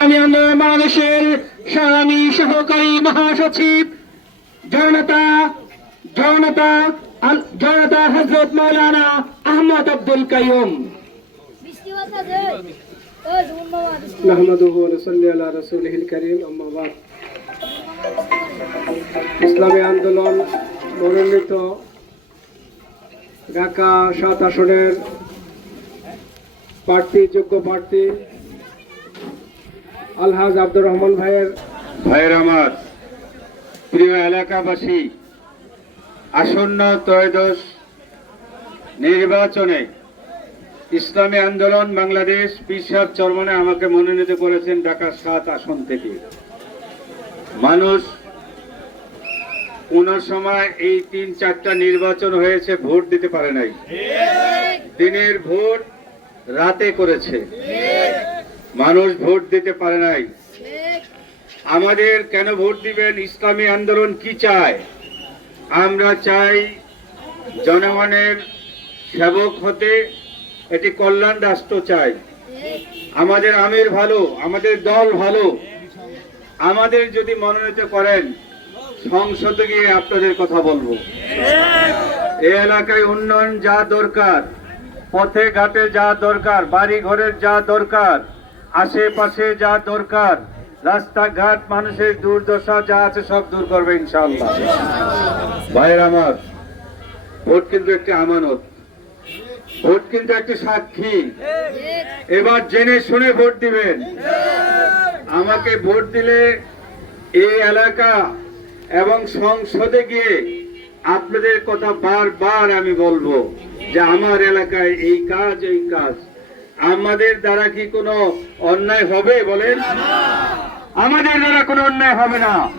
আমি আন্দোলন বাংলাদেশের সালামী সহকারী মহাসচিব জনতা জনতা আল- জনতা হজরত মৌলানা আহমদ আব্দুল কাইম বৃষ্টি বাতা দেয় ও জুমন বাবা বৃষ্টি نحمده ونصلي على رسوله الكريم أما بعد ইসলামী আন্দোলন মনোনীত ঢাকা সাত আসনের প্রার্থী, যোগ্য প্রার্থী আলহাজ আব্দুর রহমান ভাইয়ের। ভাইয়ের আমার প্রিয় এলাকাবাসী, আসন্ন ত্রয়োদশ নির্বাচনে ইসলামী আন্দোলন বাংলাদেশ পিসাব চরমনে আমাকে মনোনীত করেছেন ঢাকা সাত আসন থেকে। মানুষ কোন সময় এই তিন চারটা নির্বাচন হয়েছে, ভোট দিতে পারে নাই। দিনের ভোট রাতে করেছে। মানুষ ভোট দিতে পারে নাই। আমাদের কেন ভোট দিবেন? ইসলামী আন্দোলন কি চায়? আমরা চাই জনগণের সেবক হতে এটি কল্যাণ রাষ্ট্র চাই। আমাদের আমির ভালো, আমাদের দল ভালো। আমাদের যদি মনোনীত করেন সংসদে গিয়ে আপনাদের কথা বলব। এই এলাকায় উন্নয়ন যা দরকার, পথে ঘাটে যা দরকার বাড়ি ঘরের যা দরকার, আশেপাশে যা দরকার, রাস্তাঘাট, মানুষের দুর্দশা যা আছে সব দূর করবে ইনশাআল্লাহ। ভাইয়ের আমার, ভোট কিন্তু একটি আমানত। ভোট কিন্তু একটি সাক্ষী। এবার জেনে শুনে ভোট দিবেন। আমাকে ভোট দিলে এই এলাকা এবং সংসদে গিয়ে আপনাদের কথা বারবার আমি বলব যে আমার এলাকায় এই কাজ এই কাজ। আমাদের দ্বারা কি কোনো অন্যায় হবে বলেন? আমাদের দ্বারা কোনো অন্যায় হবে না।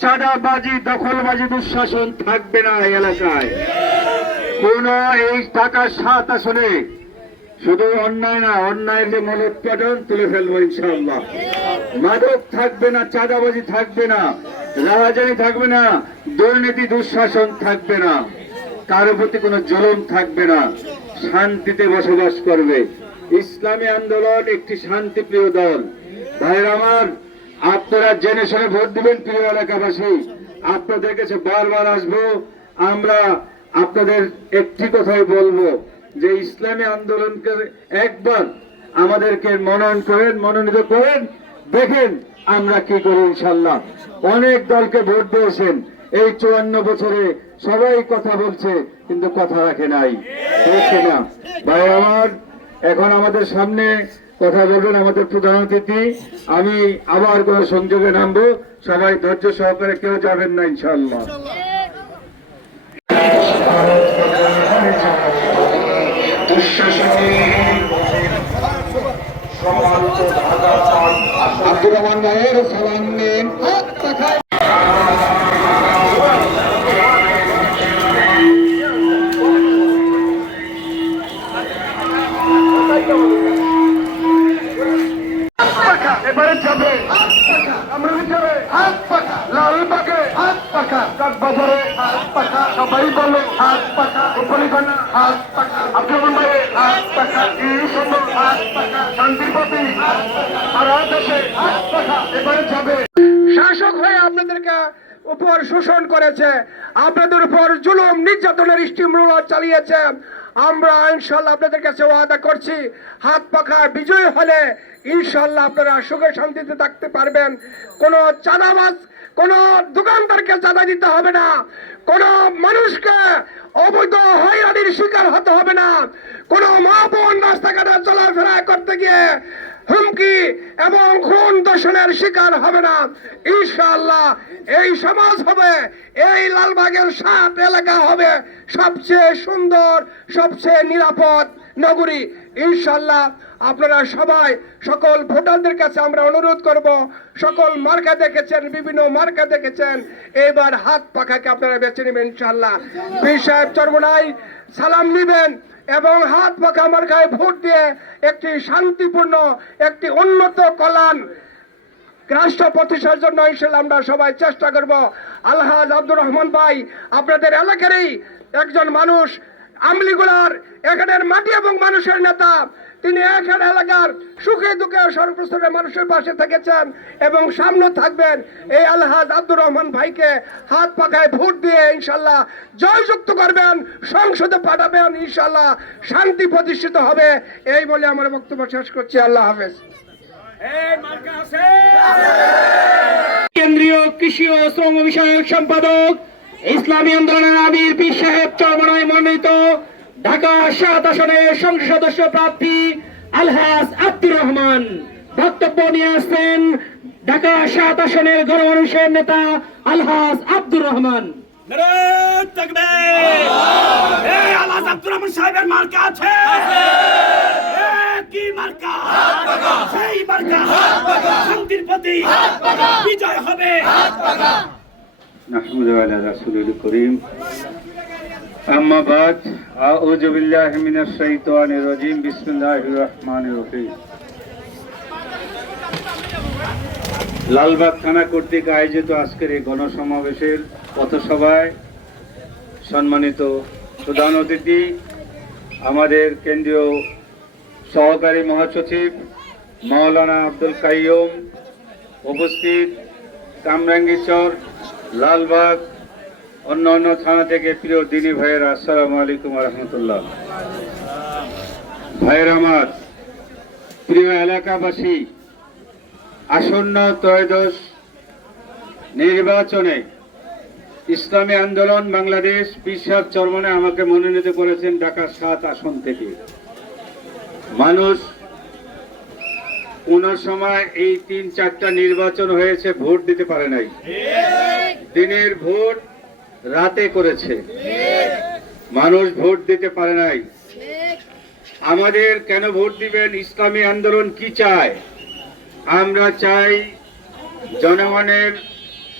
চাঁদাবাজি, দখলবাজি, দুঃশাসন থাকবে না এই এলাকায়। কোন এই টাকা সাত আসনে শুধু অন্যায় না, অন্যায়ের যে মূলোৎপাদন তুলে ফেলব ইনশাআল্লাহ। মাদক থাকবে না, চাঁদাবাজি থাকবে না। রাজানি থাকবে না, দুর্নীতি, দুঃশাসন থাকবে না, কারও প্রতি কোনো জুলুম থাকবে না, শান্তিতে বসবাস করবে। ইসলামী আন্দোলন একটি শান্তিপ্রিয় দল। ভাইয়ের আমার, আপনারা জেনে শুনে ভোট দিবেন, প্রিয় এলাকাবাসী। আপনাদের কাছে বারবার আসব, আমরা আপনাদের একটি কথাই বলব, যে ইসলামী আন্দোলনকে একবার আমাদেরকে মনোনয়ন করেন, মনোনীত করেন দেখেন আমরা কি করি ইনশাল্লাহ অনেক দলকে ভোট দিয়েছেন। এই চুয়ান্ন বছরে সবাই কথা বলছে, কিন্তু কথা রাখে নাই। না। ভাই, আমার এখন আমাদের সামনে কথা বলবেন আমাদের প্রধান অতিথি। আমি আবার কোন সংযোগে নামবো। সবাই ধৈর্য সহকারে কেউ যাবেন না ইনশাল্লাহ আব্দুর রহমান ভাইয়ের সালাম নিন এবারে যাবে আমরা যাবে হাত পাখা। লাল পাখে। হাত পাখা। বাজারে সবাই বলো, হাত পাখা হাত পাখা, আব্দুল ভাই হাত পাখা সুন্দর, হাত পাখা হাত সারা দেশে হাত পাখা, এবারে যাবে। শাসক হয়ে আপনাদেরকে উপর শোষণ করেছে, আপনাদের উপর জুলুম নির্যাতনের স্টিমরোলার চালিয়েছে। আমরা ইনশাল্লাহ আপনাদের কাছে ওয়াদা করছি, হাত পাখা বিজয় হলে ইনশাল্লাহ আপনারা সুখে শান্তিতে থাকতে পারবেন। কোনো চাঁদাবাজ, কোনো দোকানদারকে চাঁদা দিতে হবে না। কোনো মানুষকে অবৈধ হয়রানির শিকার হতে হবে না। কোনো মা বোন রাস্তাঘাটে চলাফেরা করতে গিয়ে হুমকি এবং খুন দর্শনের শিকার হবে না। ইনশাআল্লাহ এই সমাজ হবে, এই লালবাগের সাত এলাকা হবে সবচেয়ে সুন্দর, সবচেয়ে নিরাপদ নগরী। ইনশাআল্লাহ আপনারা সবাই সকল ভোটারদের কাছে আমরা অনুরোধ করব সকল মার্কা দেখেছেন, বিভিন্ন মার্কা দেখেছেন। এবার হাত পাখাকে আপনারা বেছে নেবেন, ইনশাআল্লাহ। পীর সাহেব চরমনাই, সালাম নিবেন এবং হাত পাখা মার্কায় ভোট দিয়ে একটি শান্তিপূর্ণ, একটি উন্নত কল্যাণ রাষ্ট্র প্রতিষ্ঠার জন্য ইনশাল্লাহ আমরা সবাই চেষ্টা করব। আলহাজ আব্দুর রহমান ভাই, আপনাদের এলাকারই একজন মানুষ, আমলিগুলার, এখানের মাটি এবং মানুষের নেতা। তিনি এখানে এলাকার সুখে দুঃখে সর্বস্তরের মানুষের পাশে থেকেছেন এবং সামনে থাকবেন এই আলহাজ আব্দুর রহমান ভাইকে হাত পাখায় ভোট দিয়ে ইনশাল্লাহ জয়যুক্ত করবেন, সংসদে পাঠাবেন, ইনশাল্লাহ শান্তি প্রতিষ্ঠিত হবে, এই বলে আমার বক্তব্য শেষ করছি। আল্লাহ হাফেজ। কেন্দ্রীয় কৃষি ও শ্রম বিষয়ক সম্পাদক ইসলামী আন্দোলনের আমির পীর সাহেব চরমনায় মনোনীত ঢাকা সাত আসনের সংসদ সদস্য প্রার্থী আলহাস আব্দুর রহমান বক্তব্য নিয়ে আসছেন ঢাকা সাত আসনের গণমানুষের নেতা আলহাস আব্দুর রহমান নারায়ণ তাকবীর! এই আল্লাহ আব্দুর রহমান সাহেবের মার্কা আছে এ কি মার্কা সেই মার্কা শান্তির প্রতি বিজয় হবে نحمد على رسول الكريم أما بعد أعوذ بالله من الشيطان الرجيم بسم الله الرحمن الرحيم লালবাগ থানা কর্তৃক আয়োজিত আজকের এই গণসমাবেশের পথসভায় সম্মানিত প্রধান অতিথি আমাদের কেন্দ্রীয় সহকারী মহাসচিব মাওলানা আব্দুল কাইয়ুম উপস্থিত কামরাঙ্গীচর লালবাগ অন্য অন্য থানা থেকে প্রিয় দিনী ভাইয়ের আসসালামু আলাইকুম রহমতুল্লাহ। ভাইয়ের আমার প্রিয় এলাকাবাসী আসন্ন ত্রয়োদশ নির্বাচনে ইসলামী আন্দোলন বাংলাদেশ বিশ্বাস চরমনে আমাকে মনোনীত করেছেন ঢাকা সাত আসন থেকে। মানুষ কোন সময় এই তিন চারটা নির্বাচন হয়েছে ভোট দিতে পারে নাই। দিনের ভোট রাতে করেছে। মানুষ ভোট দিতে পারে নাই। আমাদের কেন ভোট দিবেন? ইসলামী আন্দোলন কি চায়? আমরা চাই জনগণের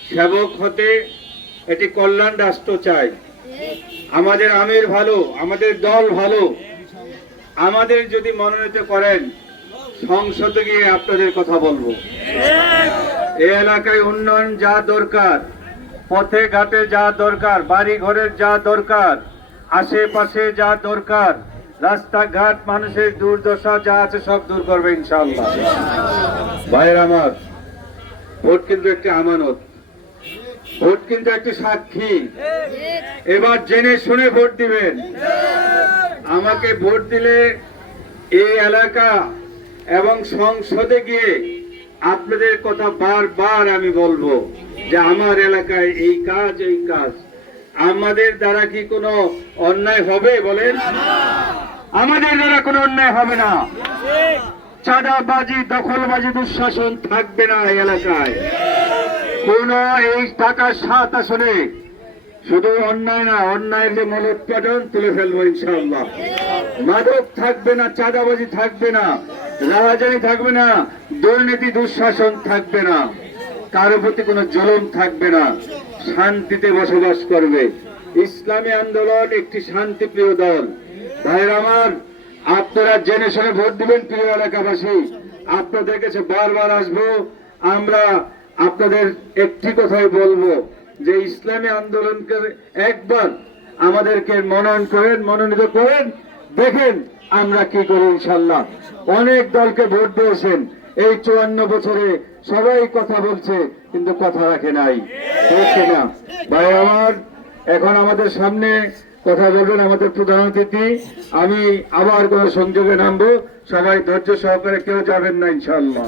সেবক হতে এটি কল্যাণ রাষ্ট্র চাই। আমাদের আমির ভালো, আমাদের দল ভালো। আমাদের যদি মনোনীত করেন, সংসদে গিয়ে আপনাদের কথা বলব। এ এলাকায় উন্নয়ন যা দরকার পথে ঘাটে যা দরকার বাড়ি ঘরের যা দরকার, আশেপাশে যা দরকার, রাস্তাঘাট, মানুষের দুর্দশা যা আছে সব দূর করবে ইনশাআল্লাহ। ভাইয়ের আমার, ভোট কিন্তু একটি আমানত। ভোট কিন্তু একটি সাক্ষী। এবার জেনে শুনে ভোট দিবেন। আমাকে ভোট দিলে এই এলাকা এবং সংসদে গিয়ে আপনাদের কথা বারবার আমি বলব। যে আমার এলাকায় এই কাজ এই কাজ। আমাদের দ্বারা কি কোনো অন্যায় হবে বলেন? আমাদের দ্বারা কোনো অন্যায় হবে না। চাঁদাবাজি, দখলবাজি, দুঃশাসন থাকবে না এই এলাকায়। কোন এই টাকা সাত আসনে শুধু অন্যায় না, অন্যায়ের যে মূল উৎপাদন তুলে ফেলব ইনশাআল্লাহ। মাদক থাকবে না, চাঁদাবাজি থাকবে না রাজানি থাকবে না, দুর্নীতি, দুঃশাসন থাকবে না। কারও প্রতি কোনো জুলুম থাকবে না। শান্তিতে বসবাস করবে। ইসলামী আন্দোলন একটি শান্তিপ্রিয় দল। ভাইয়ের আমার, আপনারা জেনে শুনে ভোট দিবেন, প্রিয় এলাকাবাসী। আপনাদের কাছে বারবার আসব। আমরা আপনাদের একটি কথাই বলব, যে ইসলামী আন্দোলনকে একবার আমাদেরকে মনোনয়ন করেন, মনোনীত করেন, দেখেন আমরা কি করি ইনশাল্লাহ। অনেক দলকে ভোট দিয়েছেন। এই চুয়ান্ন বছরে সবাই কথা বলছে, কিন্তু কথা রাখে নাই। না। ভাই, আমার এখন আমাদের সামনে কথা বলবেন আমাদের প্রধান অতিথি। আমি আবার কোন সংযোগে নামবো। সবাই ধৈর্য সহকারে কেউ যাবেন না ইনশাল্লাহ